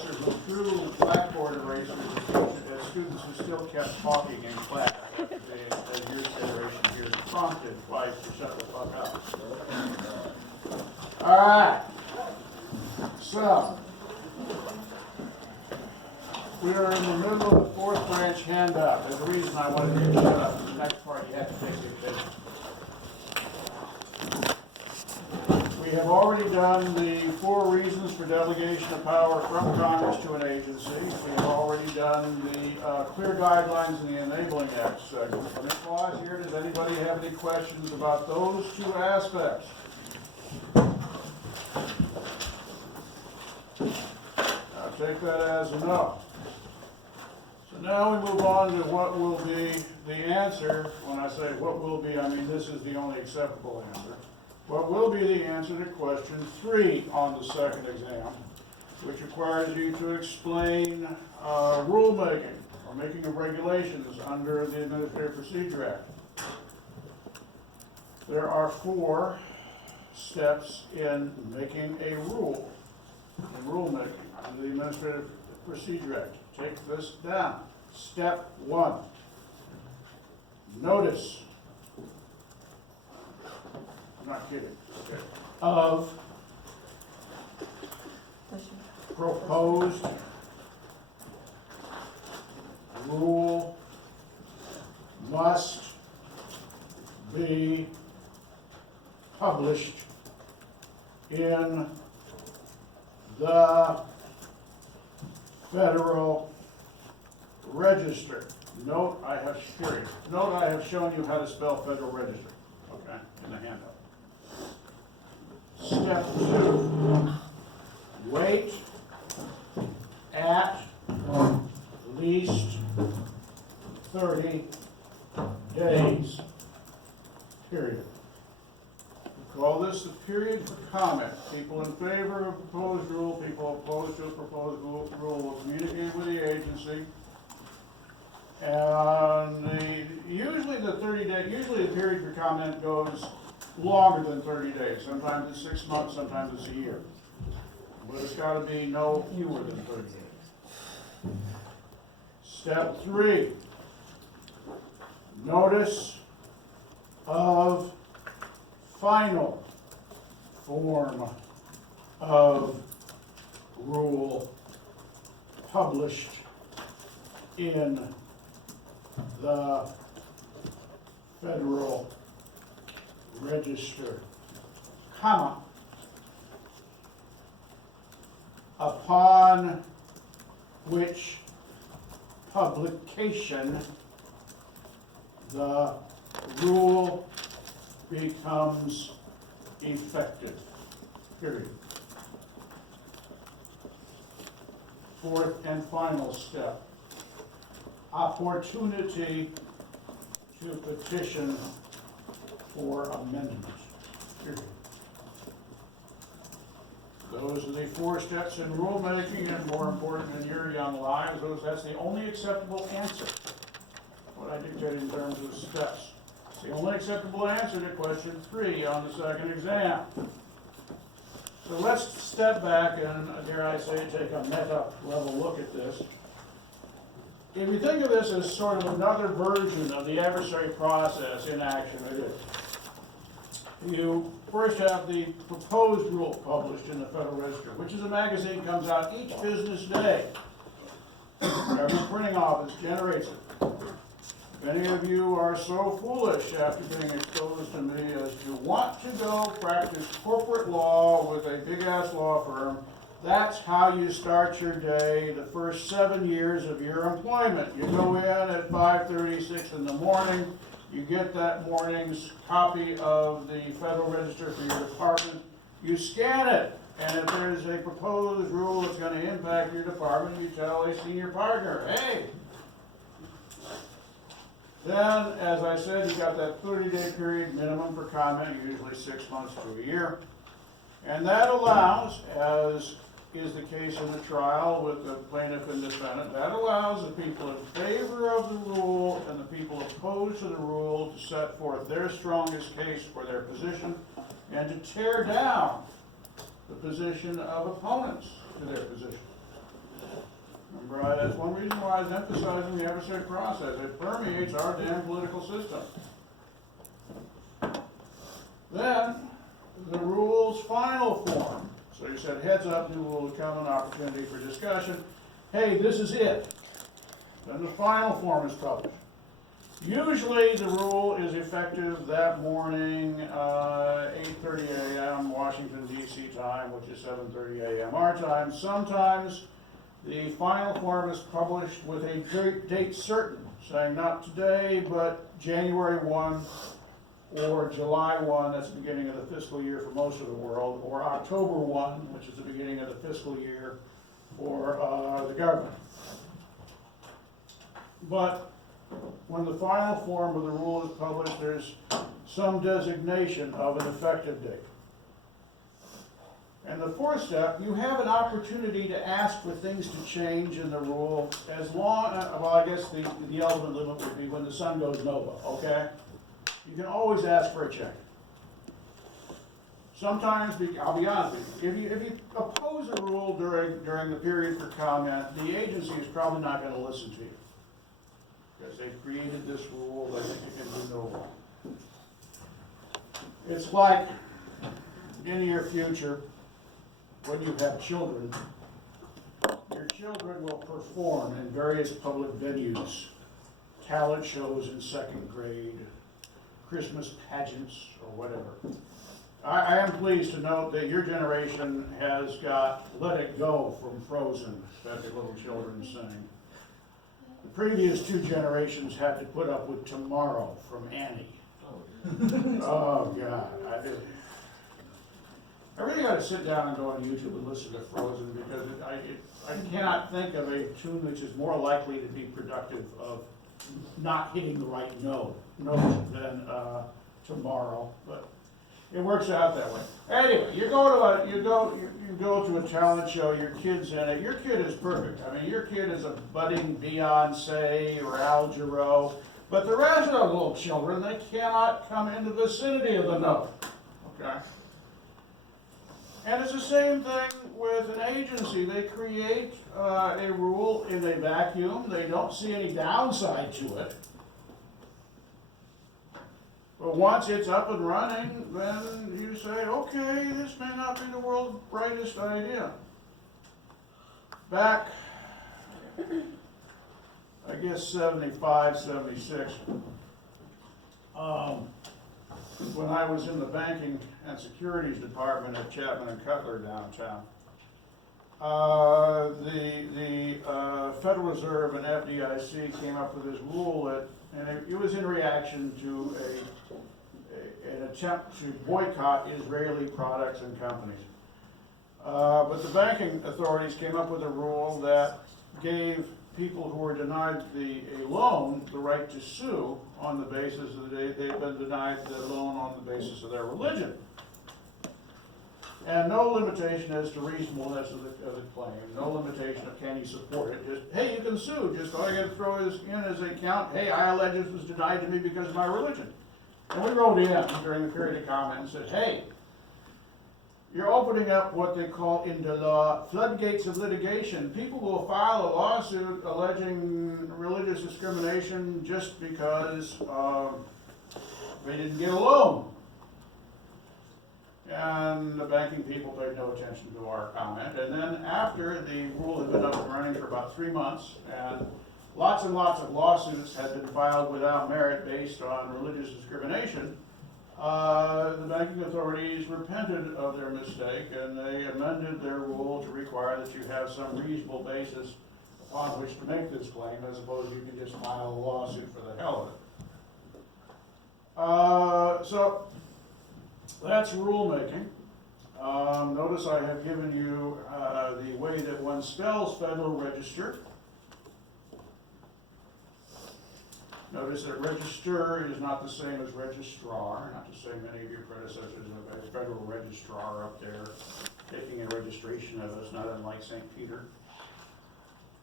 professors were true blackboard erasers as students who still kept talking in class after they, as your generation here, prompted twice to shut the fuck up. All right. So, we are in the middle of the fourth branch handout. There's a reason I wanted you to shut up. The next part you have to take the attention. We have already done the 4 reasons for delegation of power from Congress to an agency. We have already done the clear guidelines in the Enabling Act segment. When it applies here, does anybody have any questions about those 2 aspects? I'll take that as a no. So now we move on to what will be the answer. When I say what will be, I mean this is the only acceptable answer. What will be the answer to question 3 on the second exam, which requires you to explain rulemaking or making of regulations under the Administrative Procedure Act. There are 4 steps in making a rule, in rulemaking under the Administrative Procedure Act. Take this down. Step 1, notice. I'm not kidding. Okay. Of proposed rule must be published in the Federal Register. Note I have shown you how to spell Federal Register, okay, in the handout. Step 2, wait at least 30 days, period. We call this the period for comment. People in favor of proposed rule, people opposed to a proposed rule will communicate with the agency. And usually the period for comment goes longer than 30 days. Sometimes it's 6 months, sometimes it's a year. But it's got to be no fewer than 30 days. Step 3, notice of final form of rule published in the Federal Register, comma, upon which publication the rule becomes effective, period. 4th and final step, opportunity to petition for amendment, period. Those are the 4 steps in rulemaking, and more important in your young lives, that's the only acceptable answer. What I dictated in terms of steps. It's the only acceptable answer to question 3 on the second exam. So let's step back and, dare I say, take a meta-level look at this. If you think of this as sort of another version of the adversary process in action, it is. You first have the proposed rule published in the Federal Register, which is a magazine that comes out each business day. Every printing office generates it. If any of you are so foolish after being exposed to me as to want to go practice corporate law with a big-ass law firm, that's how you start your day the first 7 years of your employment. You go in at 5:36 in the morning, you get that morning's copy of the Federal Register for your department, you scan it, and if there's a proposed rule that's going to impact your department, you tell a senior partner, hey. Then, as I said, you got that 30-day period minimum for comment, usually 6 months to a year. And that allows, as is the case in the trial with the plaintiff and defendant, that allows the people in favor of the rule and the people opposed to the rule to set forth their strongest case for their position and to tear down the position of opponents to their position. only reason why I was emphasizing the adversary process. It permeates our damn political system. Then, the rule's final form. So you said, heads up, new rule, common opportunity for discussion. Hey, this is it. Then the final form is published. Usually the rule is effective that morning, 8:30 a.m. Washington D.C. time, which is 7:30 a.m. our time. Sometimes the final form is published with a date certain, saying not today, but January 1 or July 1, that's the beginning of the fiscal year for most of the world, or October 1, which is the beginning of the fiscal year for the government. But when the final form of the rule is published, there's some designation of an effective date. And the fourth step, you have an opportunity to ask for things to change in the rule as long, well, I guess the ultimate limit would be when the sun goes nova, okay? You can always ask for a change. Sometimes, I'll be honest with you, if you oppose a rule during the period for comment, the agency is probably not going to listen to you. Because they've created this rule, they think it can do no wrong. It's like in your future, when you have children, your children will perform in various public venues, talent shows in second grade, Christmas pageants, or whatever. I am pleased to note that your generation has got Let It Go from Frozen that the little children sing. The previous two generations had to put up with Tomorrow from Annie. Oh, God. I really got to sit down and go on YouTube and listen to Frozen because I cannot think of a tune which is more likely to be productive of not hitting the right note than Tomorrow. But it works out that way. Anyway, you go to a talent show. Your kid's in it. Your kid is perfect. I mean, your kid is a budding Beyonce or Al Jarreau. But the rest of the little children, they cannot come in the vicinity of the note. Okay. And it's the same thing with an agency. They create a rule in a vacuum. They don't see any downside to it. But once it's up and running, then you say, okay, this may not be the world's brightest idea. Back, I guess 75, 76, when I was in the banking and securities department at Chapman and Cutler downtown, the Federal Reserve and FDIC came up with this rule and it was in reaction to an attempt to boycott Israeli products and companies. But the banking authorities came up with a rule that gave people who were denied a loan the right to sue on the basis that they've been denied the loan on the basis of their religion. And no limitation as to reasonableness of the claim, no limitation of can you support it, just, hey, you can sue, just all you got to throw is in as a count, hey, I allege this was denied to me because of my religion. And we wrote in during the period of comment and said, hey, you're opening up what they call in the law floodgates of litigation. People will file a lawsuit alleging religious discrimination just because they didn't get a loan. And the banking people paid no attention to our comment. And then after the rule had been up and running for about 3 months, and lots of lawsuits had been filed without merit based on religious discrimination, the banking authorities repented of their mistake and they amended their rule to require that you have some reasonable basis upon which to make this claim, as opposed to you can just file a lawsuit for the hell of it. So that's rulemaking. Notice I have given you the way that one spells Federal Register. Notice that register is not the same as registrar, not to say many of your predecessors have a federal registrar up there taking a registration of us, not unlike St. Peter.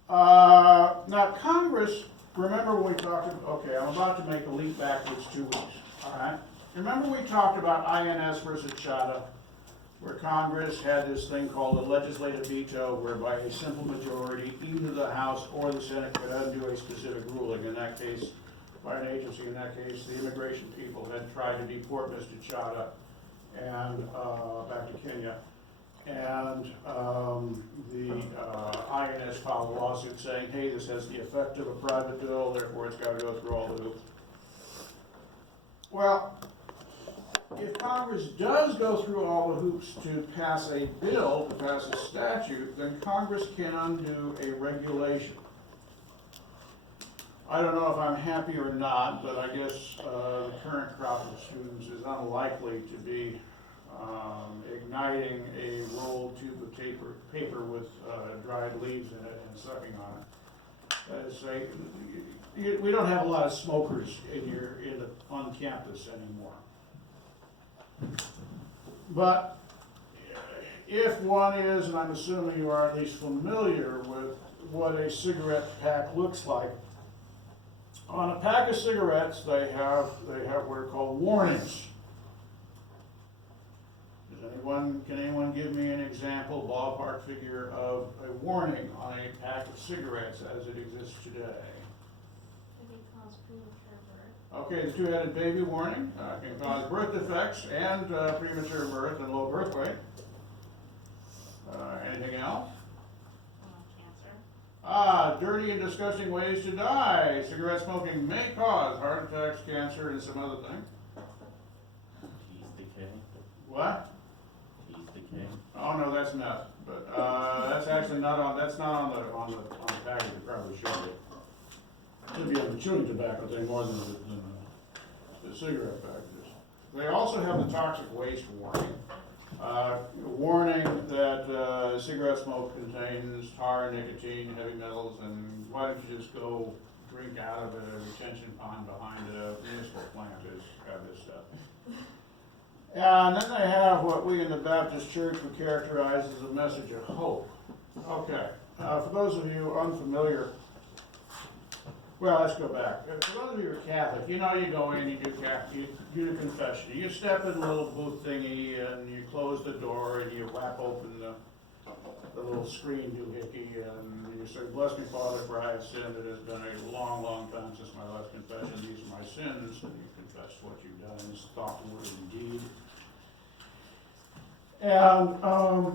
Now Congress, remember when we talked about, okay, I'm about to make a leap backwards 2 weeks, all right? Remember we talked about INS versus Chadha, where Congress had this thing called a legislative veto, whereby a simple majority, either the House or the Senate, could undo a specific ruling. In that case, by an agency, in that case, the immigration people had tried to deport Mr. Chadha and back to Kenya. And the INS filed a lawsuit saying, hey, this has the effect of a private bill, therefore it's got to go through all the hoops. Well, if Congress does go through all the hoops to pass a bill, to pass a statute, then Congress can undo a regulation. I don't know if I'm happy or not, but I guess the current crop of students is unlikely to be igniting a rolled tube of paper with dried leaves in it and sucking on it. That is, say, we don't have a lot of smokers on campus anymore. But if one is, and I'm assuming you are at least familiar with what a cigarette pack looks like, on a pack of cigarettes they have what are called warnings. Can anyone give me an example, ballpark figure of a warning on a pack of cigarettes as it exists today? Could it cause premature birth? Okay, the two-headed baby warning can cause birth defects and premature birth and low birth weight. Anything else? Cancer. Dirty and disgusting ways to die. Cigarette smoking may cause heart attacks, cancer, and some other things. Teeth decay. What? Teeth decay. Oh no, that's not. But that's actually not on. That's not on the package. It probably should be. It should be on the chewing tobacco thing more than the cigarette packages. They also have the toxic waste warning. Warning that cigarette smoke contains tar, nicotine, heavy metals, and why don't you just go drink out of a retention pond behind a municipal plant is got this stuff. And then they have what we in the Baptist Church would characterize as a message of hope. Okay, for those of you unfamiliar, well, let's go back. For those of you who are Catholic, you know you go in, you do confession. You step in the little booth thingy and you close the door and you whap open the little screen doohickey and you say, bless me, Father, for I have sinned. It has been a long, long time since my last confession. These are my sins. And you confess what you've done in thought, word, and deed. And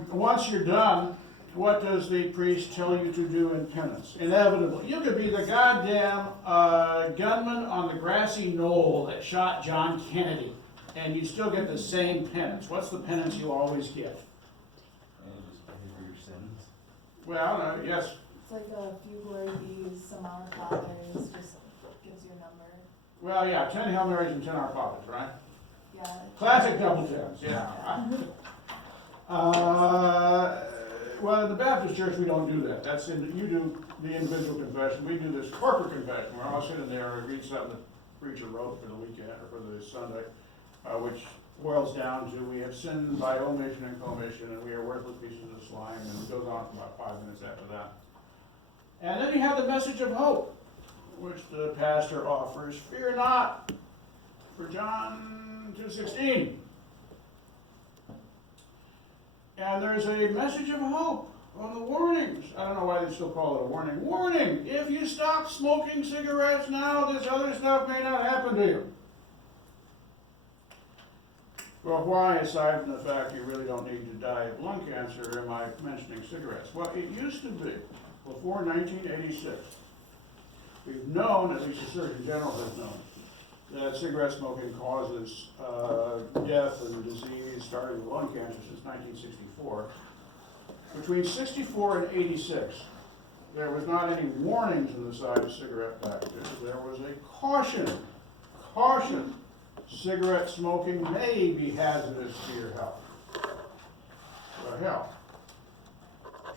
once you're done, what does the priest tell you to do in penance? Inevitably, you could be the goddamn gunman on the grassy knoll that shot John Kennedy, and you still get the same penance. What's the penance you always get? Just pay for your sins. Well, yes. It's like a few glory bees, some Our Fathers, just gives you a number. Well, yeah, 10 Hail Marys and 10 Our Fathers, right? Yeah. Classic double tens, yeah. Well, in the Baptist Church, we don't do that. You do the individual confession. We do this corporate confession. We're all sitting there and read something the preacher wrote for the weekend or for the Sunday, which boils down to we have sinned by omission and commission, and we are worthless pieces of slime, and it goes on for about 5 minutes after that. And then you have the message of hope, which the pastor offers. Fear not, for John 2:16. And there's a message of hope on the warnings. I don't know why they still call it a warning. Warning! If you stop smoking cigarettes now, this other stuff may not happen to you. Well, why, aside from the fact you really don't need to die of lung cancer, am I mentioning cigarettes? Well, it used to be, before 1986, we've known, at least the Surgeon General has known, that cigarette smoking causes death and disease, starting with lung cancer since 1964. Between 64 and 86, there was not any warnings on the side of cigarette packages. There was a caution, cigarette smoking may be hazardous to your health. Well, hell,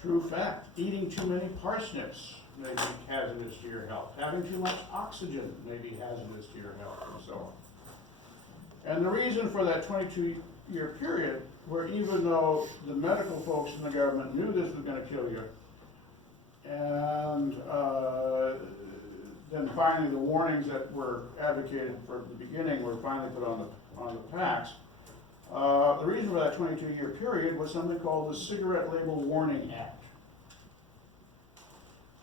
true fact, eating too many parsnips may be hazardous to your health. Having too much oxygen may be hazardous to your health, and so on. And the reason for that 22-year period, where even though the medical folks in the government knew this was going to kill you, and then finally the warnings that were advocated for the beginning were finally put on the packs, The reason for that 22-year period was something called the Cigarette Label Warning Act,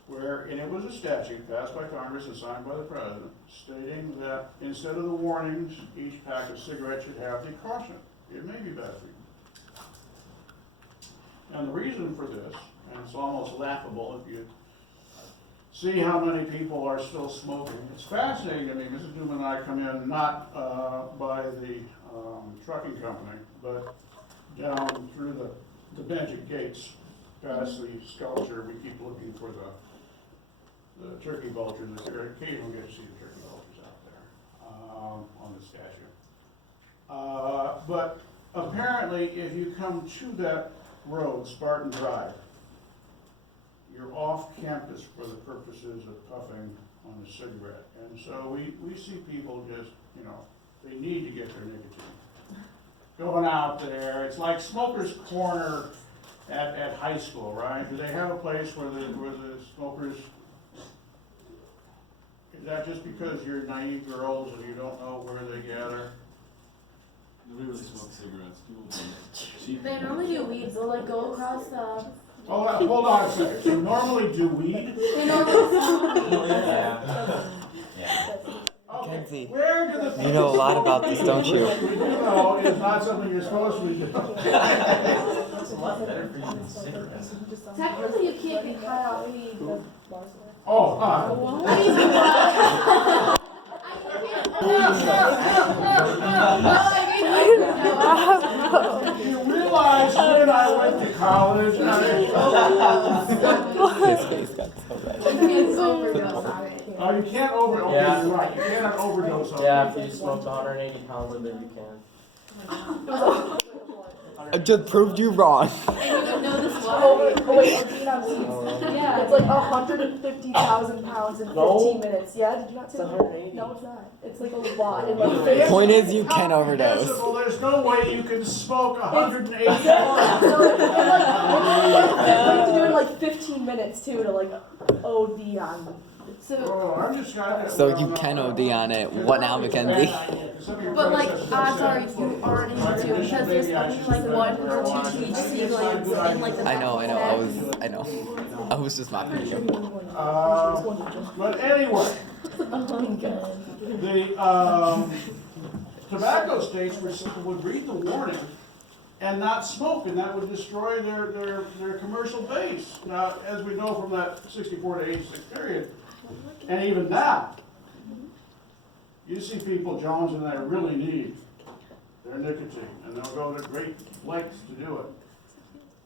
and it was a statute passed by Congress and signed by the President, stating that instead of the warnings, each pack of cigarettes should have the caution, it may be bad for you. And the reason for this, and it's almost laughable if you see how many people are still smoking. It's fascinating to me. Mrs. Newman and I come in not by the trucking company, but down through the Benjic gates, past the sculpture. We keep looking for the turkey vultures. Occasionally get to see the turkey vultures out there on the statue. But apparently, if you come to that road, Spartan Drive, you're off campus for the purposes of puffing on a cigarette. And so we see people just, they need to get their nicotine. Going out there, it's like Smoker's Corner at high school, right? Do they have a place where the smokers, is that just because you're naive girls and you don't know where they gather? Nobody really smokes cigarettes. People cheap. They normally do weeds, they'll like go across the, Oh, hold on a second. So normally do weed? they normally smoke weed. Yeah. Okay. Kenzie, Where do the you know a lot about this, don't you? We do know it's not something you're supposed to be doing. It's a lot better for you than cigarettes. Technically, you can't get high off weed. Oh, you realize when I went to college, His face got so red. you can't okay, Yeah. you're right, you cannot overdose on Yeah, it. if you smoked 180 pounds of it, you can. I just proved you wrong. And you would know this well. Wait, on seeds. Yeah. It's like 150,000 pounds in 15 No. minutes. Yeah, did you not say It's that? 180. No, it's not. It's like a lot. And like The Point is, you can Yes, overdose. well, there's no way you can smoke 180 it's like to do it in like 15 minutes too to like OD on. So, Oh, I'm just trying to. So you can OD on it. What now, Mackenzie? but like odds are you already do because there's only like 1 or 2 THC glands in like the I know. back of the neck. I was just mocking you. But anyway, the tobacco states would read the warning and not smoke, and that would destroy their commercial base. Now, as we know from that 64 to 86 period, and even now, you see people, Jones and I, really need their nicotine, and they'll go to great lengths to do it.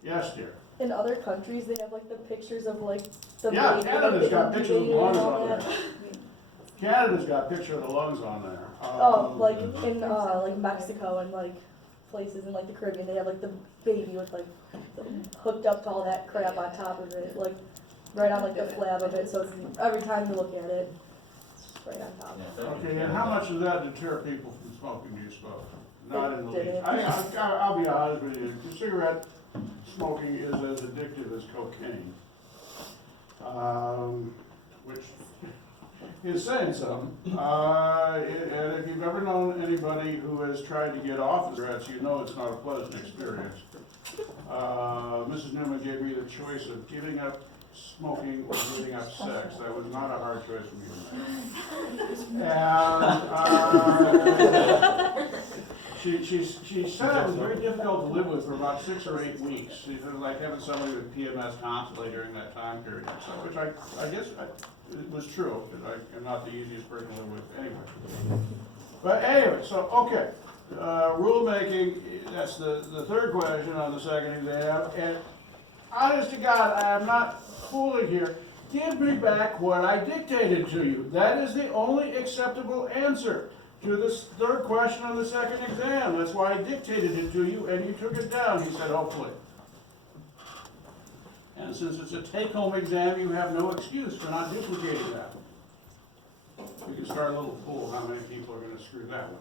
Yes, dear. In other countries, they have like the pictures of like the Yeah, baby, Canada's like, got the pictures of incubator lungs and all on that. there. Canada's got a picture of the lungs on there. Oh, like in like Mexico and like places in like the Caribbean, they have like the baby with like hooked up to all that crap on top of it, like right on like the flab of it. So it's, every time you look at it, it's just right on top. Okay, and how much does that deter people from smoking? Do you smoke? Not in the Did least. it? I'll be honest with you. Cigarette smoking is as addictive as cocaine, which is saying something. And if you've ever known anybody who has tried to get off of cigarettes, you know it's not a pleasant experience. Mrs. Newman gave me the choice of giving up smoking or giving up sex. That was not a hard choice for me to make. And she said it was very difficult to live with for about 6 or 8 weeks. She said like having somebody with PMS constantly during that time period. So, which I guess it was true, because I am not the easiest person to live with anyway. But anyway, so okay. Rulemaking, that's the third question on the second exam. And honest to God, I am not fooling here. Give me back what I dictated to you. That is the only acceptable answer to this third question on the second exam. That's why I dictated it to you, and you took it down. He said, hopefully. And since it's a take-home exam, you have no excuse for not duplicating that. You can start a little pool how many people are going to screw that one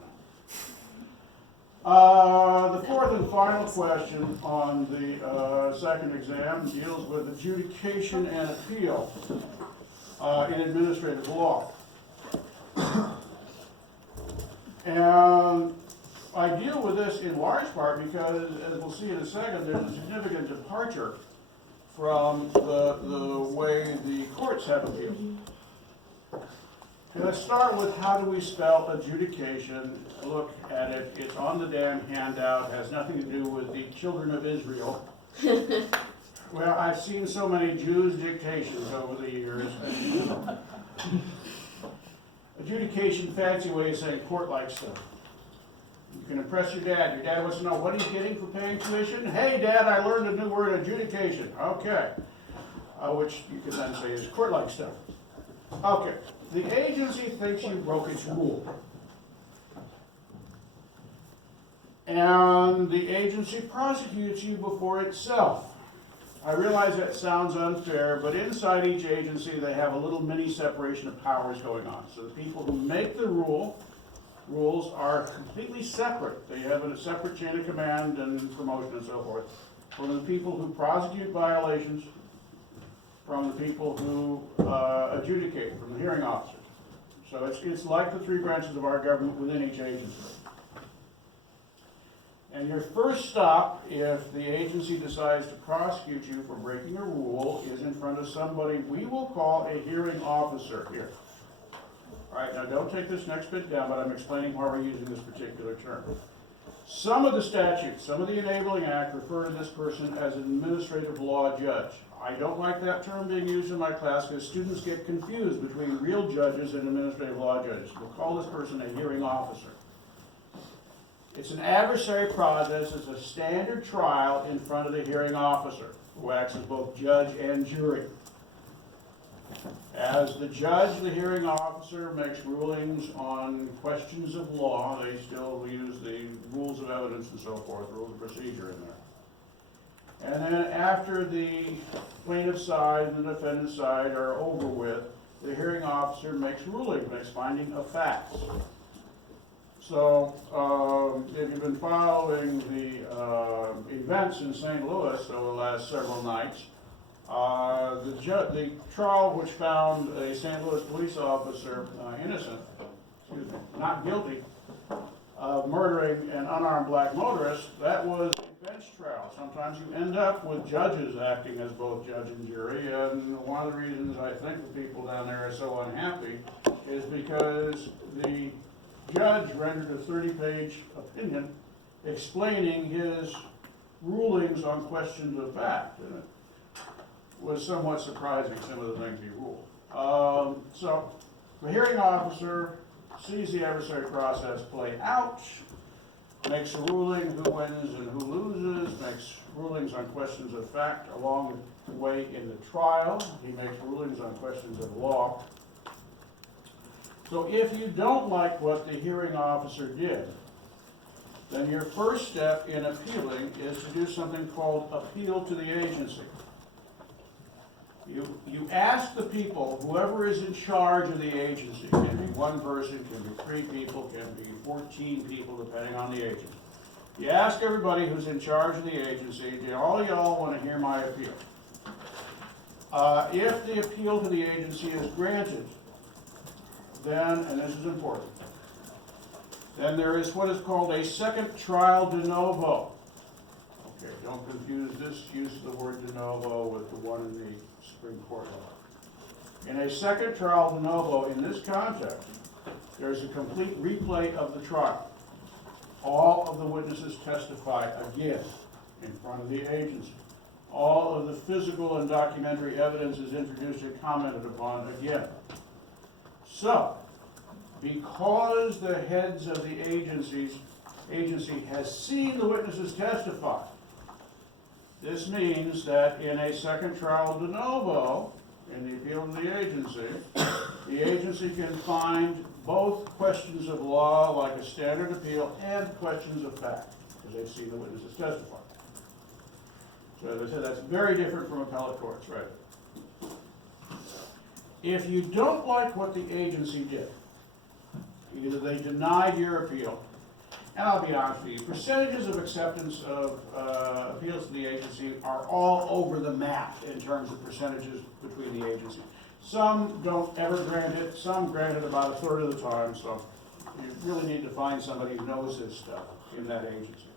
up. The fourth and final question on the second exam deals with adjudication and appeal in administrative law. And I deal with this in large part because, as we'll see in a second, there's a significant departure from the way the courts have appealed. Let's start with how do we spell adjudication. Look at it, it's on the damn handout, has nothing to do with the children of Israel. Well, I've seen so many Jews' dictations over the years. Adjudication, fancy way of saying court-like stuff. You can impress your dad. Your dad wants to know, what are you getting for paying tuition? Hey, Dad, I learned a new word, adjudication. Okay. Which you can then say is court-like stuff. Okay. The agency thinks you broke its rule. And the agency prosecutes you before itself. I realize that sounds unfair, but inside each agency they have a little mini separation of powers going on. So the people who make the rules are completely separate. They have a separate chain of command and promotion and so forth from the people who prosecute violations, from the people who adjudicate, from the hearing officers. So it's like the three branches of our government within each agency. And your first stop, if the agency decides to prosecute you for breaking a rule, is in front of somebody we will call a hearing officer here. All right, now don't take this next bit down, but I'm explaining why we're using this particular term. Some of the statutes, some of the Enabling Act refer to this person as an administrative law judge. I don't like that term being used in my class because students get confused between real judges and administrative law judges. We'll call this person a hearing officer. It's an adversary process. It's a standard trial in front of the hearing officer, who acts as both judge and jury. As the judge, the hearing officer makes rulings on questions of law. They still use the rules of evidence and so forth, rules of procedure in there. And then after the plaintiff side and the defendant side are over with, the hearing officer makes rulings, makes finding of facts. So, if you've been following the events in St. Louis over the last several nights, the trial which found a St. Louis police officer not guilty of murdering an unarmed black motorist, that was a bench trial. Sometimes you end up with judges acting as both judge and jury, and one of the reasons I think the people down there are so unhappy is because the judge rendered a 30-page opinion explaining his rulings on questions of fact, and it was somewhat surprising, some of the things he ruled. So the hearing officer sees the adversary process play out, makes a ruling who wins and who loses, makes rulings on questions of fact along the way in the trial. He makes rulings on questions of law. So if you don't like what the hearing officer did, then your first step in appealing is to do something called appeal to the agency. You ask the people, whoever is in charge of the agency, can be one person, can be 3 people, can be 14 people, depending on the agency. You ask everybody who's in charge of the agency, do all y'all want to hear my appeal? If the appeal to the agency is granted, then, and this is important, then there is what is called a second trial de novo. Okay, don't confuse this use of the word de novo with the one in the Supreme Court law. In a second trial de novo, in this context, there's a complete replay of the trial. All of the witnesses testify again in front of the agency. All of the physical and documentary evidence is introduced and commented upon again. So, because the heads of the agency has seen the witnesses testify, this means that in a second trial de novo, in the appeal to the agency can find both questions of law, like a standard appeal, and questions of fact, because they've seen the witnesses testify. So as I said, that's very different from appellate courts, right? If you don't like what the agency did, either they denied your appeal, and I'll be honest with you, percentages of acceptance of appeals to the agency are all over the map in terms of percentages between the agencies. Some don't ever grant it, some grant it about 1/3 of the time, so you really need to find somebody who knows this stuff. in that agency.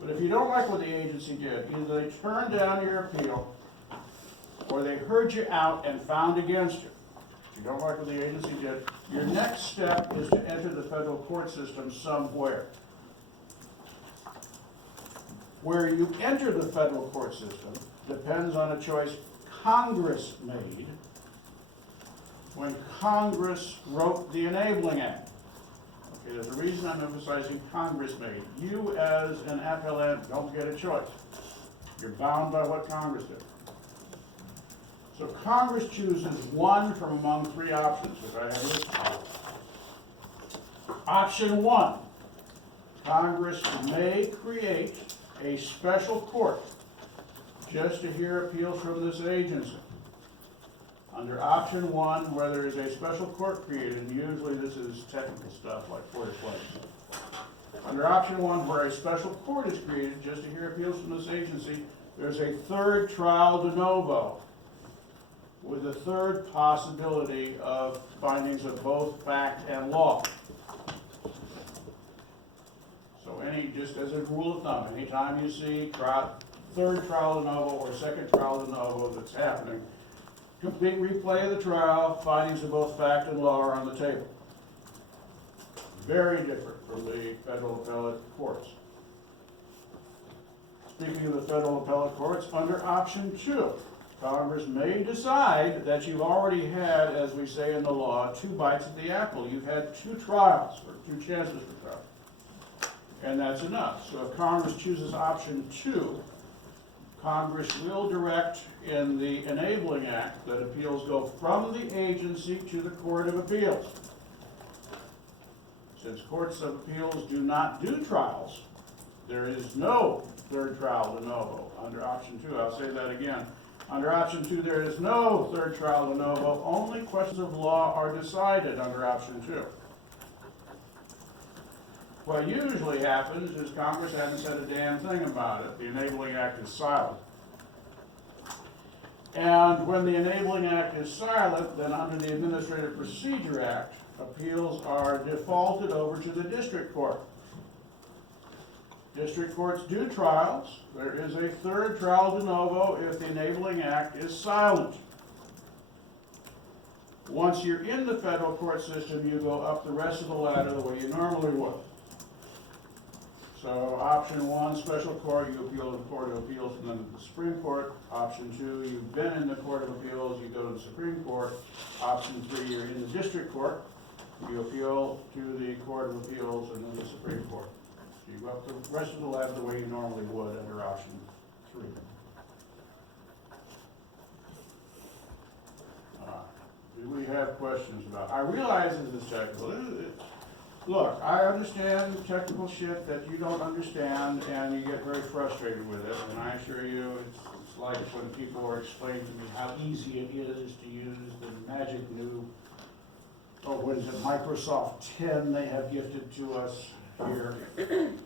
But if you don't like what the agency did, either they turned down your appeal, or they heard you out and found against you. If you don't like what the agency did, your next step is to enter the federal court system somewhere. Where you enter the federal court system depends on a choice Congress made when Congress wrote the Enabling Act. Okay, there's a reason I'm emphasizing Congress made. You as an appellant don't get a choice. You're bound by what Congress did. So Congress chooses one from among three options, which I have listed. Option one, Congress may create a special court just to hear appeals from this agency. Under option one, where there is a special court created, and usually this is technical stuff like boilerplate. Under option one, where a special court is created just to hear appeals from this agency, there's a third trial de novo, with a third possibility of findings of both fact and law. So just as a rule of thumb, anytime you see third trial de novo or second trial de novo that's happening, complete replay of the trial, findings of both fact and law are on the table. Very different from the federal appellate courts. Speaking of the federal appellate courts, under option two, Congress may decide that you've already had, as we say in the law, 2 bites at the apple. You've had 2 trials, or 2 chances for trial. And that's enough. So if Congress chooses option 2, Congress will direct in the Enabling Act that appeals go from the agency to the Court of Appeals. Since courts of appeals do not do trials, there is no third trial de novo under option 2. I'll say that again. Under option 2, there is no third trial de novo. Only questions of law are decided under option 2. What usually happens is Congress hasn't said a damn thing about it. The Enabling Act is silent. And when the Enabling Act is silent, then under the Administrative Procedure Act, appeals are defaulted over to the district court. District courts do trials. There is a third trial de novo if the Enabling Act is silent. Once you're in the federal court system, you go up the rest of the ladder the way you normally would. So option 1, special court, you appeal to the Court of Appeals and then to the Supreme Court. Option 2, you've been in the Court of Appeals, you go to the Supreme Court. Option 3, you're in the district court, you appeal to the Court of Appeals and then the Supreme Court. So you go up the rest of the ladder the way you normally would under option 3. Do we have questions about? I realize this is technical. Look, I understand technical shit that you don't understand, and you get very frustrated with it. And I assure you, it's like when people are explaining to me how easy it is to use the magic new, Microsoft 10 they have gifted to us here, and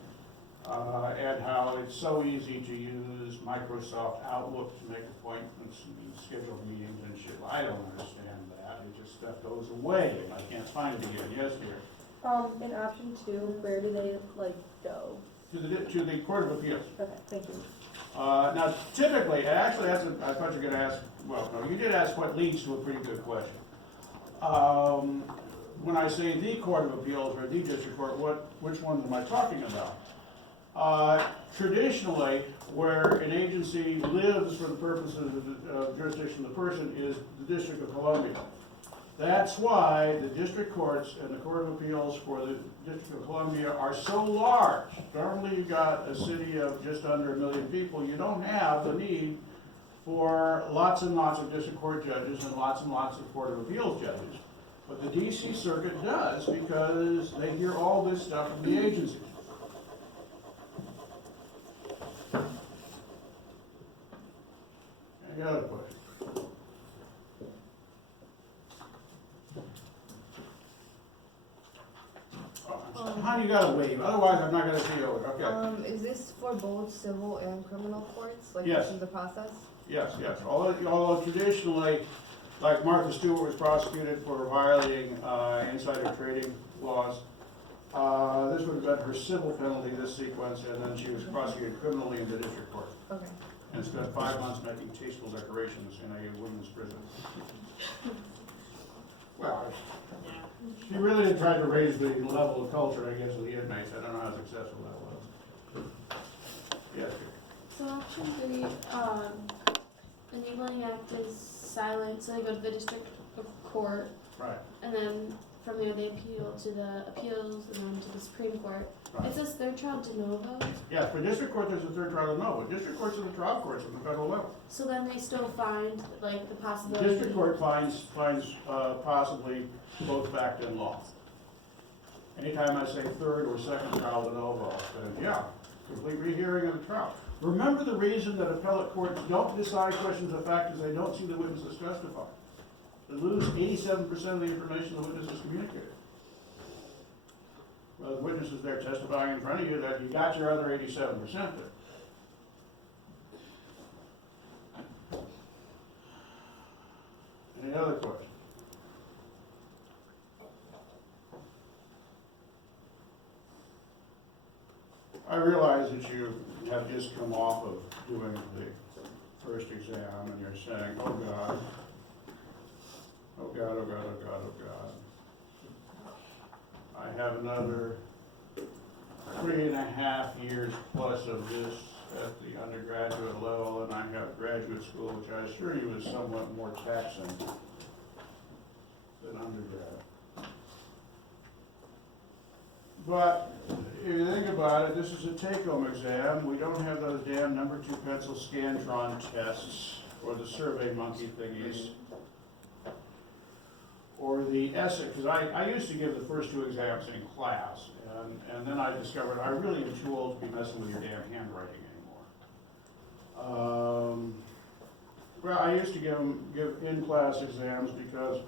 how it's so easy to use Microsoft Outlook to make appointments and schedule meetings and shit. I don't understand that. It just stuff goes away, and I can't find it again. Yes, dear. In option 2, where do they go? To the Court of Appeals. Okay, thank you. Now, typically, actually, I thought you were going to ask. Well, no, you did ask what leads to a pretty good question. When I say the Court of Appeals or the District Court, which ones am I talking about? Traditionally, where an agency lives for the purposes of jurisdiction of the person is the District of Columbia. That's why the district courts and the Court of Appeals for the District of Columbia are so large. Normally you've got a city of just under 1 million people. You don't have the need for lots and lots of district court judges and lots of Court of Appeals judges. But the DC Circuit does because they hear all this stuff from the agencies. Any other questions? Honey, you gotta wave, otherwise I'm not gonna see you. Okay. Is this for both civil and criminal courts? Like Yes. this is the process? Yes. Although traditionally, like Martha Stewart was prosecuted for violating insider trading laws, This would have been her civil penalty, this sequence, and then she was prosecuted criminally in the district court. Okay. And spent 5 months making tasteful decorations in a women's prison. Well, she really did try to raise the level of culture, I guess, of the inmates. I don't know how successful that was. Yes, So option 3, enabling act is silent, so they go to the district of court, right, and then from there they appeal to the appeals, and then to the Supreme Court. right. It says third trial de novo, Yeah, for district court, there's a third trial no. District courts are the trial courts at the federal level. so then they still find, like, the possibility. District court finds possibly both fact and law. Anytime I say third or second trial de novo, then yeah, complete rehearing of the trial. Remember the reason that appellate courts don't decide questions of fact is they don't see the witnesses testify. They lose 87% of the information the witnesses communicated. Well, the witnesses there testifying in front of you, that you got your other 87% there. Any other questions? I realize that you have just come off of doing the first exam and you're saying, oh God, oh God, oh God, oh God, oh God. I have another 3.5 years plus of this at the undergraduate level, and I have graduate school, which I assure you is somewhat more taxing than undergrad. But if you think about it, this is a take-home exam. We don't have those damn number 2 pencil Scantron tests or the Survey Monkey thingies or the essay, because I used to give the first 2 exams in class, and then I discovered I really am too old to be messing with your damn handwriting anymore. Well, I used to give in-class exams because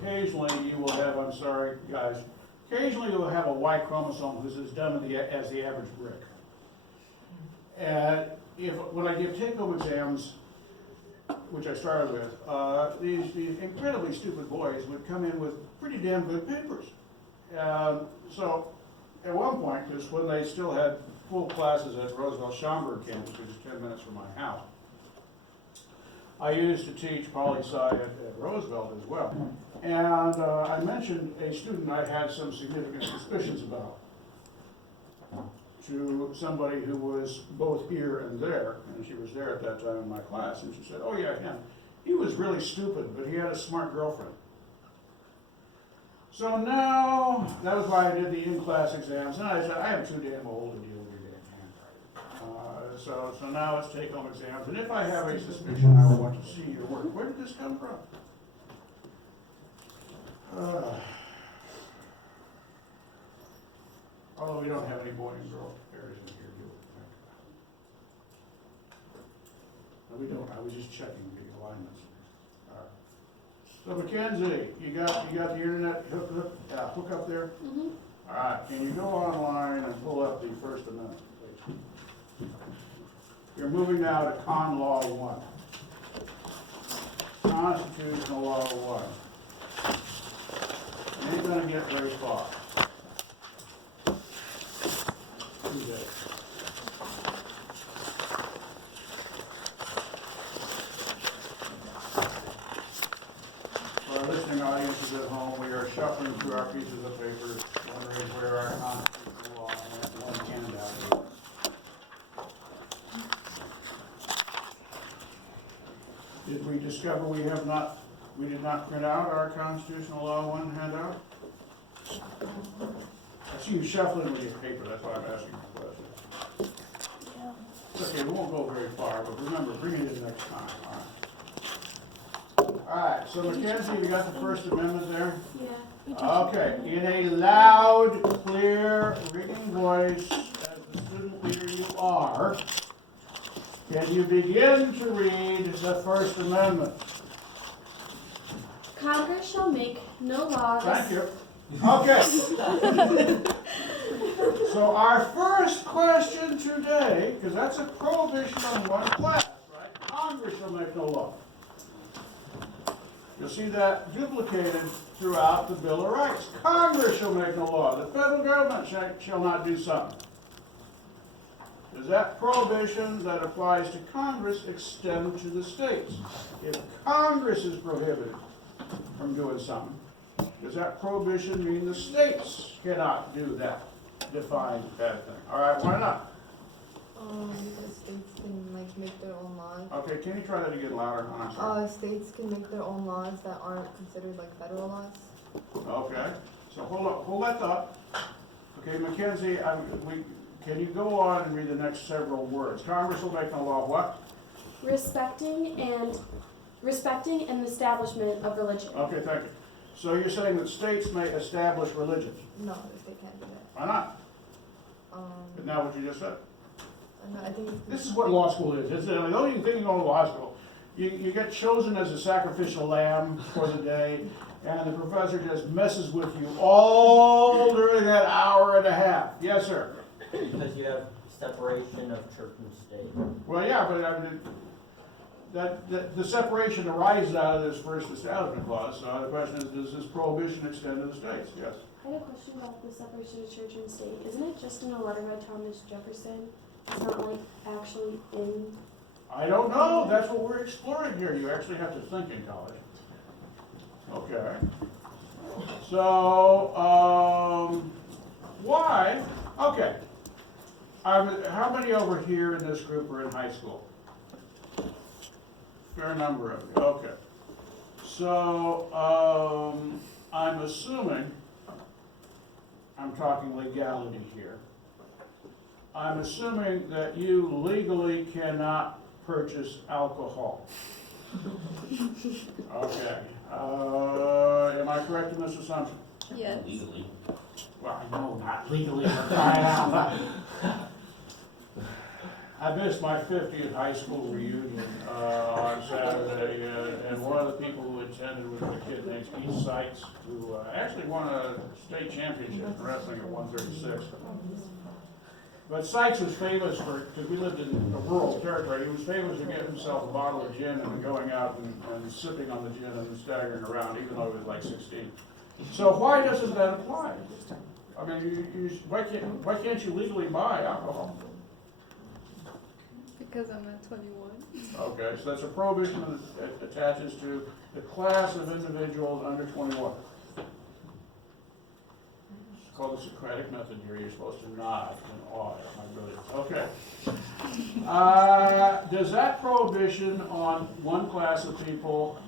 occasionally you will have, I'm sorry guys, occasionally you will have a Y chromosome who's as dumb as the average brick. And when I give take-home exams, which I started with, these incredibly stupid boys would come in with pretty damn good papers. So at one point, because when they still had full classes at Roosevelt Schomburg campus, which is 10 minutes from my house, I used to teach poli-sci at Roosevelt as well. And I mentioned a student I had some significant suspicions about to somebody who was both here and there, and she was there at that time in my class, and she said, oh yeah, him. He was really stupid, but he had a smart girlfriend. So now, that was why I did the in-class exams, and I said, I am too damn old to deal with your damn handwriting. So now it's take-home exams, and if I have a suspicion, I will want to see your work. Where did this come from? Although we don't have any boy and girl areas in here, do we? No, we don't. I was just checking the alignments. All right. So Mackenzie, you got the internet hook up there? Mm-hmm. All right. Can you go online and pull up the First Amendment, please? You're moving now to Con Law 1. Constitutional Law 1. You ain't gonna get very far. 2 days. For our listening audiences at home, we are shuffling through our pieces of paper, wondering where our constitutional law and one handout is. Did we discover we did not print out our constitutional law 1 handout? I see you shuffling with your paper, that's why I'm asking the question. Yeah. Okay, we won't go very far, but remember, bring it in next time, all right? All right, so Mackenzie, you got the First Amendment there? Yeah. we talked Okay, about it. in a loud, clear, ringing voice, as the student leader you are, can you begin to read the First Amendment? Congress shall make no laws. Thank you. Okay. So our first question today, because that's a prohibition on one class, right? Congress shall make no law. You'll see that duplicated throughout the Bill of Rights. Congress shall make no law. The federal government shall not do something. Does that prohibition that applies to Congress extend to the states? If Congress is prohibited from doing something, does that prohibition mean the states cannot do that defined bad thing? All right, why not? Because states can like make their own laws. Okay, can you try that again louder? I'm sorry. States can make their own laws that aren't considered like federal laws. Okay, so hold that thought. Okay, Mackenzie, can you go on and read the next several words? Congress will make no law, what? Respecting and establishment of religion. Okay, thank you. So you're saying that states may establish religion? No, they can't do that. Why not? Um, Isn't that what you just said? and I think it's This is what law school is. It's the only thing you go to law school. You get chosen as a sacrificial lamb for the day, and the professor just messes with you all during that hour and a half. Yes, sir. Because you have separation of church and state. Well, yeah, but I mean, the separation arises out of this first establishment clause. So the question is, does this prohibition extend to the states? Yes. I had a question about the separation of church and state. Isn't it just in a letter by Thomas Jefferson? It's not like actually in. I don't know. That's what we're exploring here. You actually have to think in college. Okay. So, why? Okay. How many over here in this group are in high school? Fair number of you. Okay. So, I'm assuming, I'm talking legality here. I'm assuming that you legally cannot purchase alcohol. Okay. Am I correct in this assumption? Yes. Legally. Well, I know, not legally, we're crying out loud. I missed my 50th high school reunion on Saturday, and one of the people who attended was a kid named Keith Seitz, who actually won a state championship in wrestling at 136. But Seitz was famous for, because we lived in a rural territory, he was famous for getting himself a bottle of gin and going out and sipping on the gin and staggering around, even though he was like 16. So why doesn't that apply? I mean, why can't you legally buy alcohol? Because I'm not 21. Okay, so that's a prohibition that attaches to the class of individuals under 21. It's called the Socratic method here. You're supposed to nod and awe at my brilliance. Okay. Does that prohibition on one class of people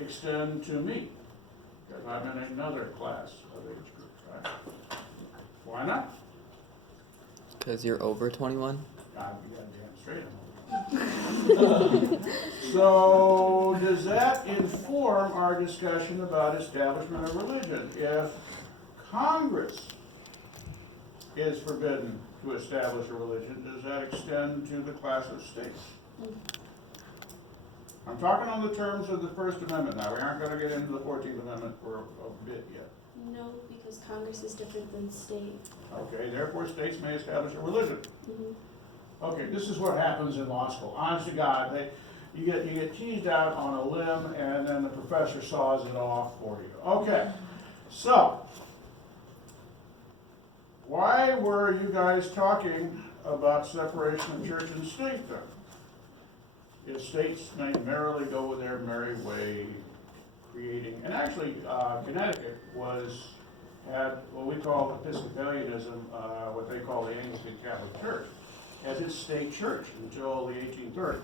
extend to me? Because I'm in another class of age group, right? Why not? Because you're over 21? God, you gotta straight. So, does that inform our discussion about establishment of religion? If Congress is forbidden to establish a religion, does that extend to the class of states? I'm talking on the terms of the First Amendment now. We aren't going to get into the 14th Amendment for a bit yet. No, because Congress is different than state. Okay, therefore states may establish a religion. Mm-hmm. Okay, this is what happens in law school. Honest to God, you get teased out on a limb, and then the professor saws it off for you. Okay, so why were you guys talking about separation of church and state then? If states may merrily go with their merry way, creating, and actually Connecticut had what we call Episcopalianism, what they call the Anglican Catholic Church, as its state church until the 1830s.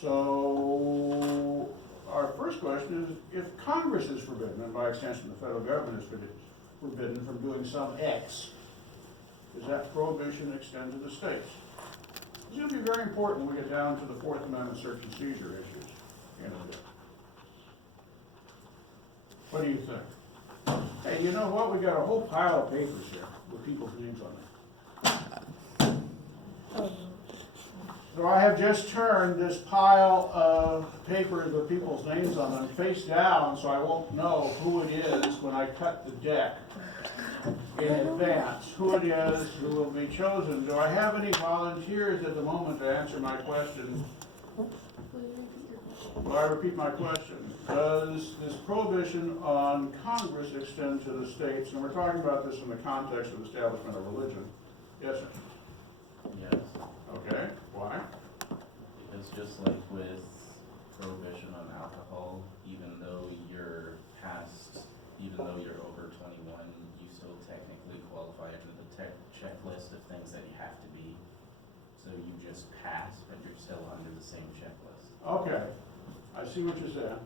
So our first question is, if Congress is forbidden, and by extension the federal government is forbidden from doing some X, does that prohibition extend to the states? It's going to be very important when we get down to the Fourth Amendment search and seizure issues in a bit. What do you think? Hey, you know what? We got a whole pile of papers here with people's names on them. So I have just turned this pile of papers with people's names on them face down, so I won't know who it is when I cut the deck in advance, who it is who will be chosen. Do I have any volunteers at the moment to answer my question? Well, I repeat my question. Does this prohibition on Congress extend to the states? And we're talking about this in the context of establishment of religion. Yes, sir. Yes, Okay, why? because just like with prohibition on alcohol, even though you're over 21, you still technically qualify under the checklist of things that you have to be. So you just pass, but you're still under the same checklist. Okay, I see what you're saying.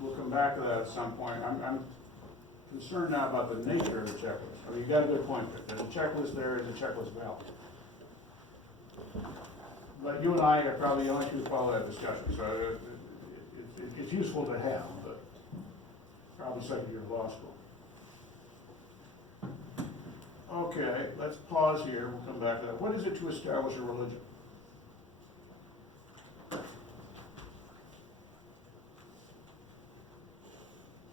We'll come back to that at some point. I'm concerned now about the nature of the checklist. I mean, you got a good point there. There's a checklist there, is a checklist valid. But you and I are probably the only two who follow that discussion, so it's useful to have, but probably second year of law school. Okay, let's pause here. We'll come back to that. What is it to establish a religion?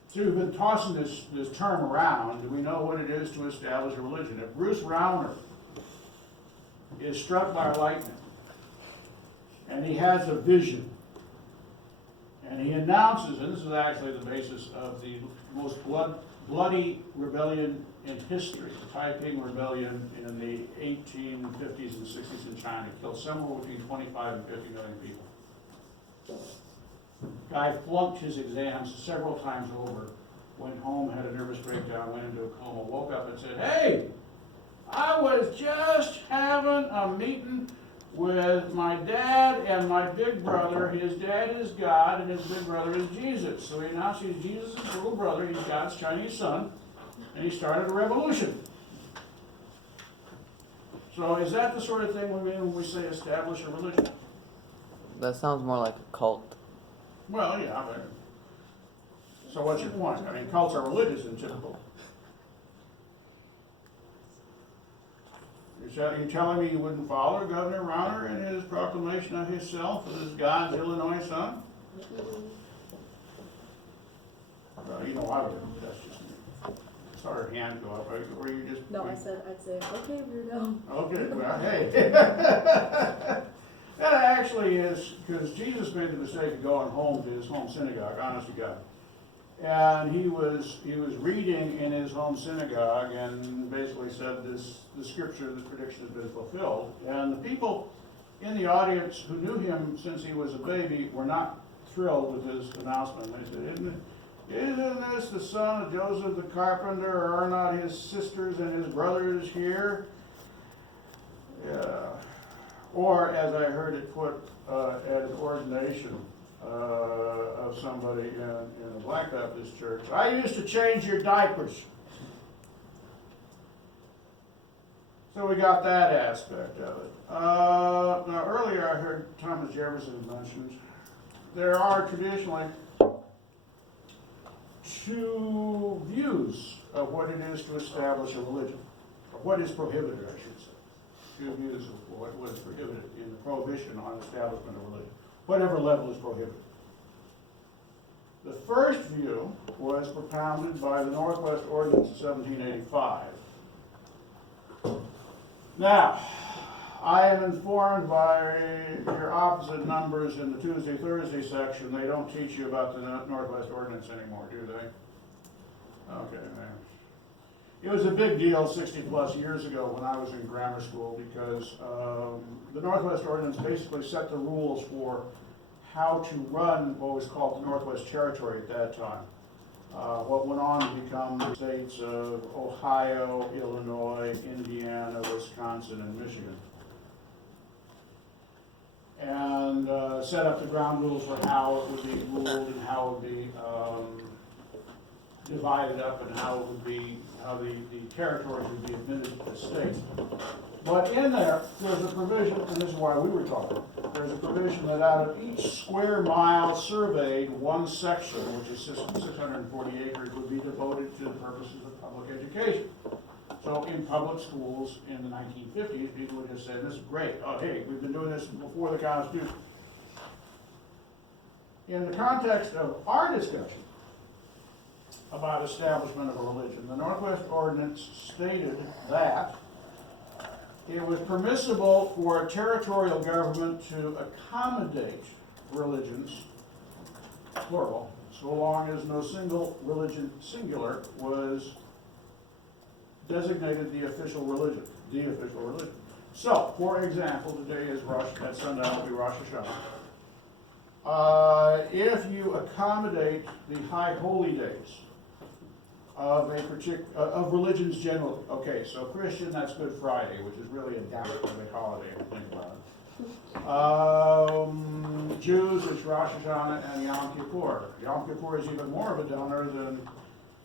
So we've been tossing this term around. Do we know what it is to establish a religion? If Bruce Rauner is struck by lightning, and he has a vision, and he announces, and this is actually the basis of the most bloody rebellion in history, the Taiping Rebellion in the 1850s and 60s in China, killed somewhere between 25 and 50 million people. Guy flunked his exams several times over, went home, had a nervous breakdown, went into a coma, woke up and said, "Hey, I was just having a meeting with my dad and my big brother. His dad is God and his big brother is Jesus." So he announced he's Jesus' little brother, he's God's Chinese son, and he started a revolution. So is that the sort of thing we mean when we say establish a religion? That sounds more like a cult. Well, yeah, but, so what's your point? I mean, cults are religious in typical. You're telling me you wouldn't follow Governor Rauner in his proclamation of himself as God's Illinois son? Well, you know I would, that's just me. Saw her hand go up, or you just... No, I'd say, okay, weirdo. Okay, well, hey. That actually is, because Jesus made the mistake of going home to his home synagogue, honest to God. And he was reading in his home synagogue and basically said this prediction has been fulfilled. And the people in the audience who knew him since he was a baby were not thrilled with his announcement. They said, isn't this the son of Joseph the carpenter, or are not his sisters and his brothers here? Yeah. Or, as I heard it put at an ordination of somebody in a Black Baptist church, I used to change your diapers. So we got that aspect of it. Now, earlier I heard Thomas Jefferson mentioned there are traditionally two views of what it is to establish a religion, or what is prohibited, I should say. Two views of what is prohibited in the prohibition on establishment of religion, whatever level is prohibited. The first view was propounded by the Northwest Ordinance of 1785. Now, I am informed by your opposite numbers in the Tuesday-Thursday section, they don't teach you about the Northwest Ordinance anymore, do they? Okay, man. It was a big deal 60 plus years ago when I was in grammar school because the Northwest Ordinance basically set the rules for how to run what was called the Northwest Territory at that time. What went on to become the states of Ohio, Illinois, Indiana, Wisconsin, and Michigan. And set up the ground rules for how it would be ruled and how it would be divided up and how it would be, how the territories would be administered to the states. But in there's a provision, and this is why we were talking, there's a provision that out of each square mile surveyed, one section, which is 640 acres, would be devoted to the purposes of public education. So in public schools in the 1950s, people would just say, this is great, oh hey, we've been doing this before the Constitution. In the context of our discussion about establishment of a religion, the Northwest Ordinance stated that it was permissible for a territorial government to accommodate religions, plural, so long as no single religion, singular, was designated the official religion, the official religion. So, for example, today is at sundown will be Rosh Hashanah. If you accommodate the high holy days of of religions generally, okay, so Christian, that's Good Friday, which is really a downward holiday if you think about it. Jews, it's Rosh Hashanah and Yom Kippur. Yom Kippur is even more of a downer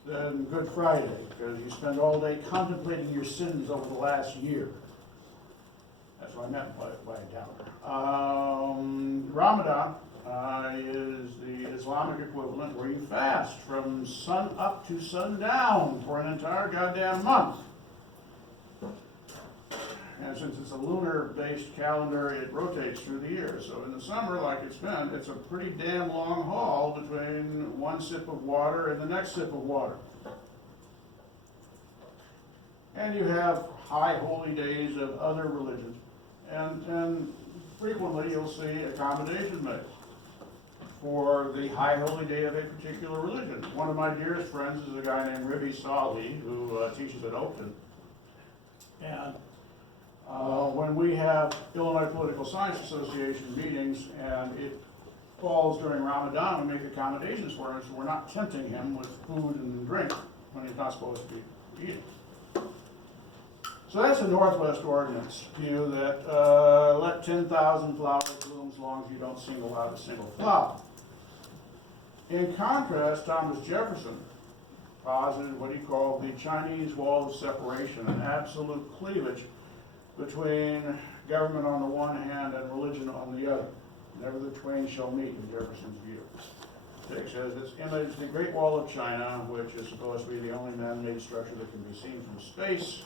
than Good Friday, because you spend all day contemplating your sins over the last year. That's what I meant by a downer. Ramadan is the Islamic equivalent where you fast from sun up to sundown for an entire goddamn month. And since it's a lunar-based calendar, it rotates through the year. So in the summer, like it's a pretty damn long haul between one sip of water and the next sip of water. And you have high holy days of other religions. And frequently you'll see accommodation made for the high holy day of a particular religion. One of my dearest friends is a guy named Ribi Sali, who teaches at Oakton. And when we have Illinois Political Science Association meetings and it falls during Ramadan, we make accommodations for him so we're not tempting him with food and drink when he's not supposed to be eating. So that's the Northwest Ordinance view that let 10,000 flowers bloom as long as you don't single out a single flower. In contrast, Thomas Jefferson posited what he called the Chinese wall of separation, an absolute cleavage between government on the one hand and religion on the other. Never the twain shall meet, in Jefferson's view. It says it's image the Great Wall of China, which is supposed to be the only man-made structure that can be seen from space.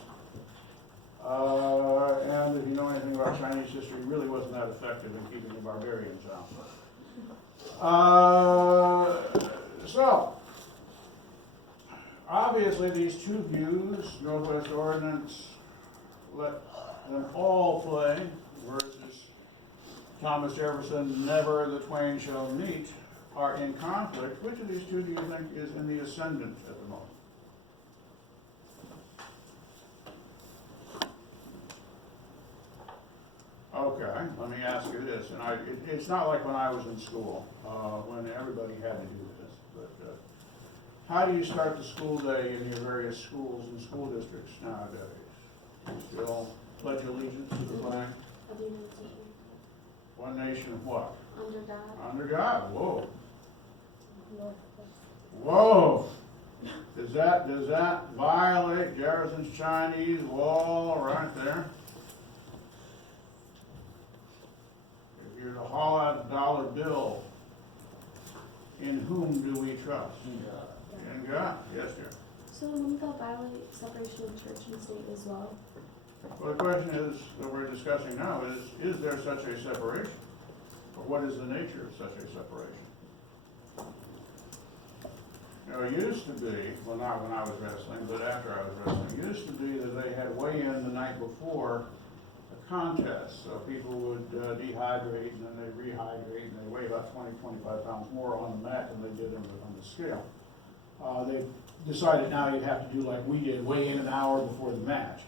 And if you know anything about Chinese history, it really wasn't that effective in keeping the barbarians out. So, obviously these two views, Northwest Ordinance, let them all play, versus Thomas Jefferson, never the twain shall meet, are in conflict. Which of these two do you think is in the ascendant at the moment? Okay, let me ask you this, and it's not like when I was in school, when everybody had to do this, but how do you start the school day in your various schools and school districts nowadays? You still pledge allegiance to the flag? Of the United States. One nation of what? Under God. Under God, whoa. Whoa! Does that violate Jefferson's Chinese wall right there? If you're to haul out a dollar bill, in whom do we trust? In God. Yes, dear. So wouldn't that violate separation of church and state as well? Well, the question is, that we're discussing now is there such a separation? Or what is the nature of such a separation? Now, it used to be, well, not when I was wrestling, but after I was wrestling, it used to be that they had weigh-in the night before a contest. So people would dehydrate, and then they rehydrate, and they weigh about 20, 25 pounds more on the mat than they did on the scale. They decided now you have to do like we did, weigh in an hour before the match.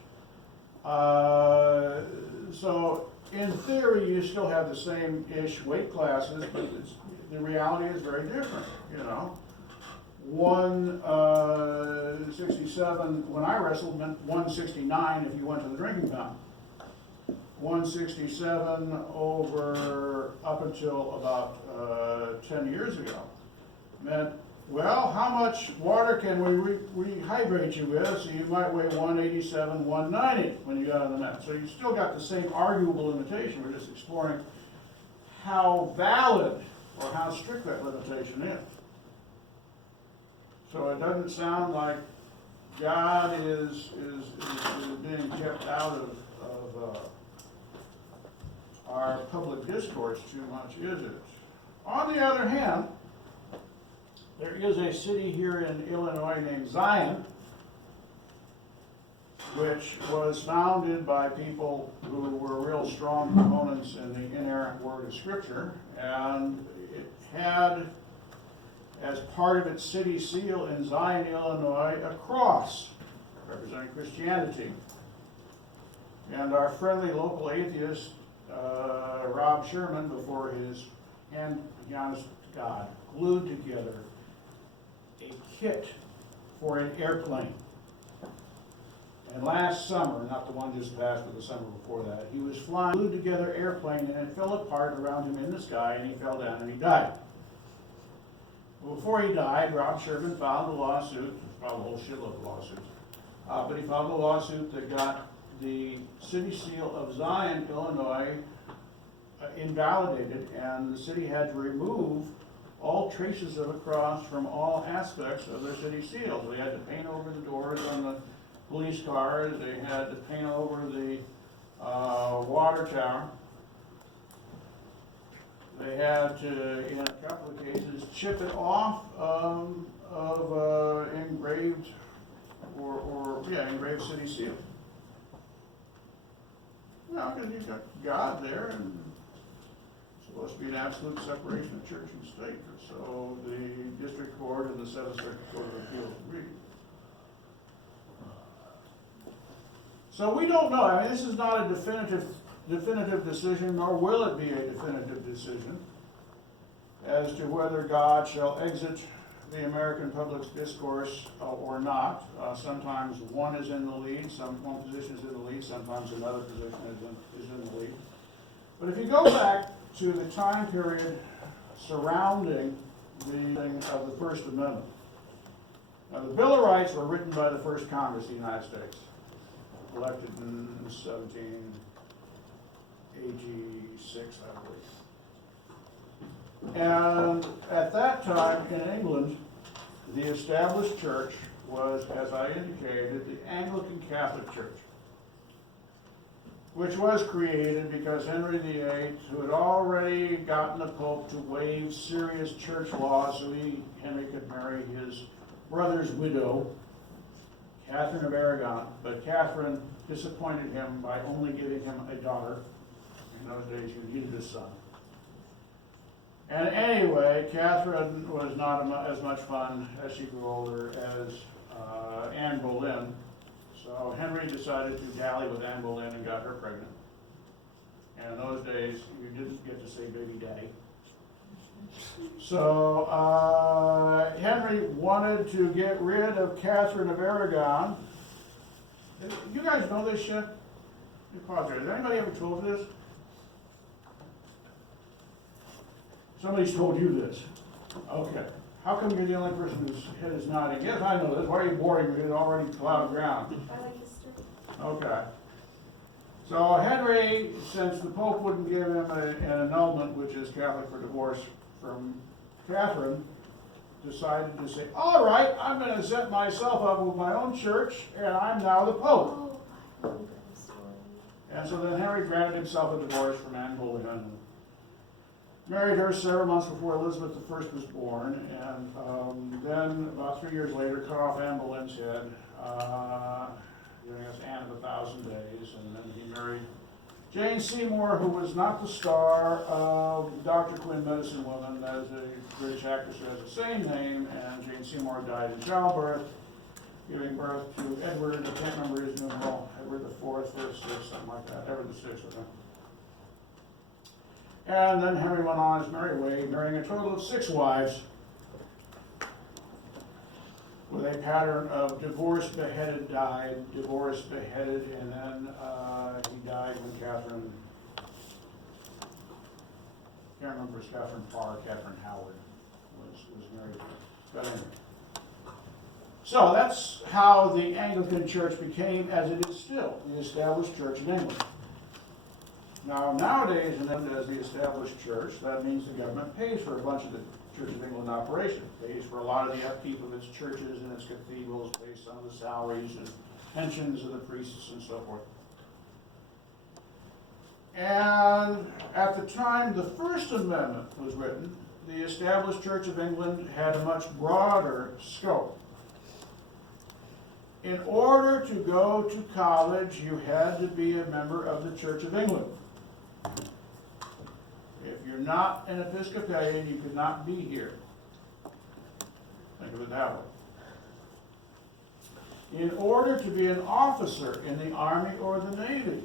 So in theory, you still have the same-ish weight classes, but the reality is very different, you know. 167, when I wrestled, meant 169 if you went to the drinking fountain. 167 over up until about 10 years ago meant, well, how much water can we rehydrate you with? So you might weigh 187, 190 when you got on the mat. So you still got the same arguable limitation. We're just exploring how valid or how strict that limitation is. So it doesn't sound like God is being kept out of our public discourse too much, is it? On the other hand, there is a city here in Illinois named Zion, which was founded by people who were real strong proponents in the inerrant word of Scripture, And it had, as part of its city seal in Zion, Illinois, a cross representing Christianity. And our friendly local atheist, Rob Sherman, before his hand, to be honest to God, glued together a kit for an airplane. And last summer, not the one just passed, but the summer before that, he was flying, glued together airplane, and it fell apart around him in the sky, and he fell down and he died. Well, before he died, Rob Sherman filed a lawsuit, filed a whole shitload of lawsuits, but he filed a lawsuit that got the city seal of Zion, Illinois, invalidated, and the city had to remove all traces of a cross from all aspects of their city seals. They had to paint over the doors on the police cars, they had to paint over the water tower. They had to, in a couple of cases, chip it off of engraved engraved city seal. No, because you've got God there, and it's supposed to be an absolute separation of church and state. So the district court and the Seventh Circuit Court of Appeals agreed. So we don't know. I mean, this is not a definitive decision, nor will it be a definitive decision as to whether God shall exit the American public discourse or not. Sometimes one is in the lead, one position is in the lead, sometimes another position is in the lead. But if you go back to the time period surrounding the thing of the First Amendment, now the Bill of Rights were written by the first Congress of the United States, elected in 1786, I believe. And at that time in England, the established church was, as I indicated, the Anglican Catholic Church, which was created because Henry VIII, who had already gotten the Pope to waive serious church laws so Henry could marry his brother's widow, Catherine of Aragon, but Catherine disappointed him by only giving him a daughter. In those days, you needed a son. And anyway, Catherine was not as much fun as she grew older as Anne Boleyn. So Henry decided to dally with Anne Boleyn and got her pregnant. And in those days, you didn't get to say baby daddy. So Henry wanted to get rid of Catherine of Aragon. You guys know this shit? You pause there. Has anybody ever told you this? Somebody's told you this. Okay. How come you're the only person whose head is nodding? Yes, I know this. Why are you boring me? It's already plowed ground. I like history. Okay. So Henry, since the Pope wouldn't give him an annulment, which is Catholic for divorce, from Catherine, decided to say, all right, I'm going to set myself up with my own church, and I'm now the Pope. Oh, I remember the story. And so then Henry granted himself a divorce from Anne Boleyn, married her several months before Elizabeth I was born, and then about 3 years later cut off Anne Boleyn's head, giving us Anne of 1,000 Days, and then he married Jane Seymour, who was not the star of Dr. Quinn, Medicine Woman, as a British actress who has the same name, and Jane Seymour died in childbirth, giving birth to Edward, I can't remember his numeral, Edward the Fourth, Fifth, Sixth, something like that, Edward the Sixth, I think. And then Henry went on his merry way, marrying a total of 6 wives, with a pattern of divorced, beheaded, died, divorced, beheaded, and then he died when Catherine, can't remember if it was Catherine Parr, Catherine Howard was married. But anyway. So that's how the Anglican Church became, as it is still, the established church in England. Now, nowadays, in England, as the established church, that means the government pays for a bunch of the Church of England operation. It pays for a lot of the upkeep of its churches and its cathedrals based on the salaries and pensions of the priests and so forth. And at the time the First Amendment was written, the established Church of England had a much broader scope. In order to go to college, you had to be a member of the Church of England. If you're not an Episcopalian, you could not be here. Think of it that way. In order to be an officer in the Army or the Navy,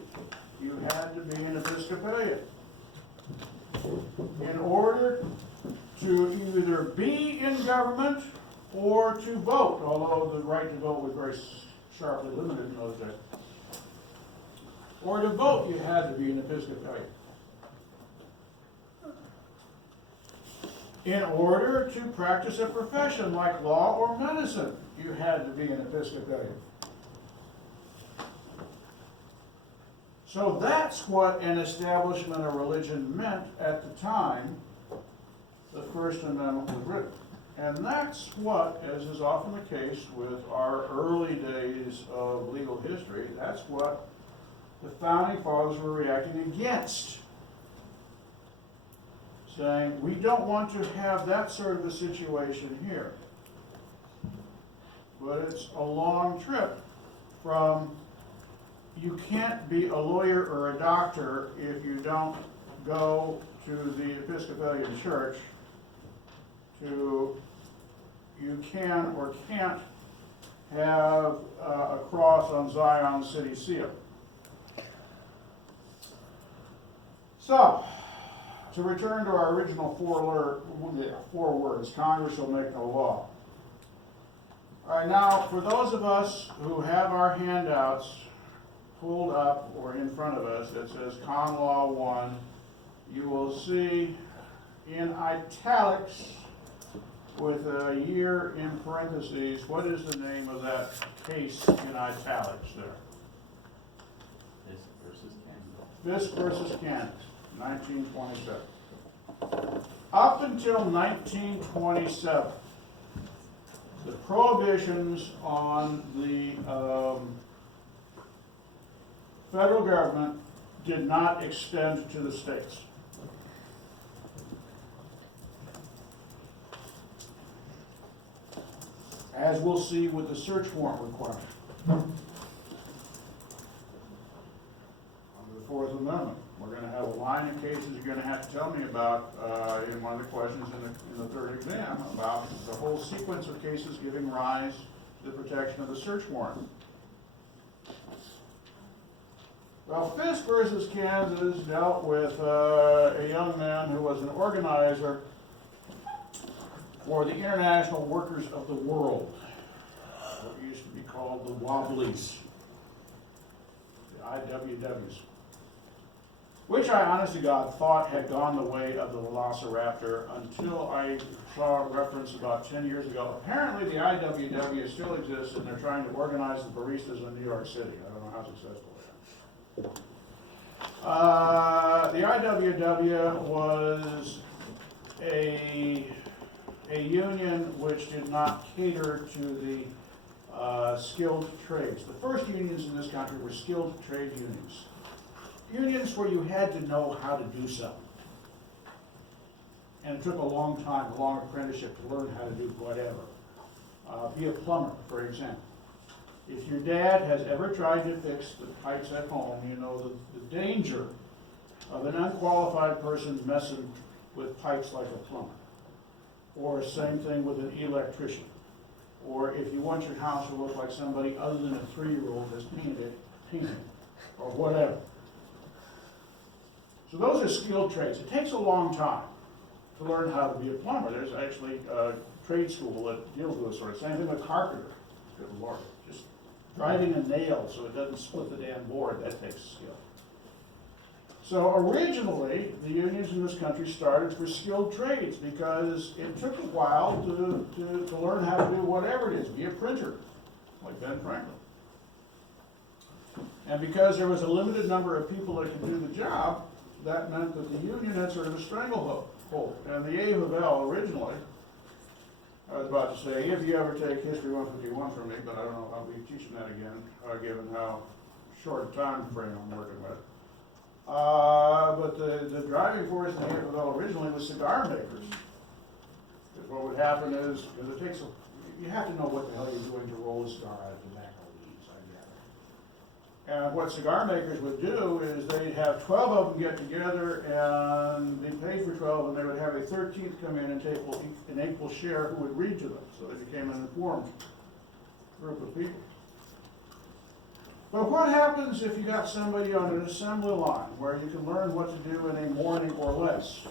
you had to be an Episcopalian. In order to either be in government or to vote, although the right to vote was very sharply limited in those days. Or to vote, you had to be an Episcopalian. In order to practice a profession like law or medicine, you had to be an Episcopalian. So that's what an establishment of religion meant at the time the First Amendment was written. And that's what, as is often the case with our early days of legal history, that's what the Founding Fathers were reacting against. Saying, we don't want to have that sort of a situation here. But it's a long trip from, you can't be a lawyer or a doctor if you don't go to the Episcopalian Church, to you can or can't have a cross on Zion's city seal. So, to return to our original four words, Congress shall make no law. All right, now, for those of us who have our handouts pulled up or in front of us, it says Con Law 1, you will see in italics with a year in parentheses, what is the name of that case in italics there? Fisk versus Kansas. Fisk versus Kansas, 1927. Up until 1927, the prohibitions on the federal government did not extend to the states. As we'll see with the search warrant requirement. Under the Fourth Amendment, we're going to have a line of cases you're going to have to tell me about in one of the questions in the third exam about the whole sequence of cases giving rise to the protection of the search warrant. Well, Fisk versus Kansas dealt with a young man who was an organizer for the International Workers of the World, what used to be called the Wobblies, the IWWs, which I honest to God thought had gone the way of the Velociraptor until I saw a reference about 10 years ago. Apparently the IWW still exists and they're trying to organize the baristas in New York City. I don't know how successful they are. The IWW was a union which did not cater to the skilled trades. The first unions in this country were skilled trade unions. Unions where you had to know how to do something. And it took a long time, a long apprenticeship to learn how to do whatever. Be a plumber, for example. If your dad has ever tried to fix the pipes at home, you know the danger of an unqualified person messing with pipes like a plumber. Or same thing with an electrician. Or if you want your house to look like somebody other than a 3-year-old has painted it, or whatever. So those are skilled trades. It takes a long time to learn how to be a plumber. There's actually a trade school that deals with this sort of thing. Same thing with carpenter. Good Lord. Just driving a nail so it doesn't split the damn board, that takes skill. So originally, the unions in this country started for skilled trades because it took a while to learn how to do whatever it is, be a printer, like Ben Franklin. And because there was a limited number of people that could do the job, that meant that the union had sort of a stranglehold. And the A. Havel originally, I was about to say, if you ever take History 151 from me, but I don't know if I'll be teaching that again, given how short a time frame I'm working with. But the driving force in the A. Havel originally was cigar makers. Because what would happen is, because it takes you have to know what the hell you're doing to roll a cigar out of tobacco leaves, I And what cigar makers would do is they'd have 12 of them get together and they paid for 12 and they would have a 13th come in and take an equal share who would read to them. So they became an informed group of people. But what happens if you got somebody on an assembly line where you can learn what to do in a morning or less?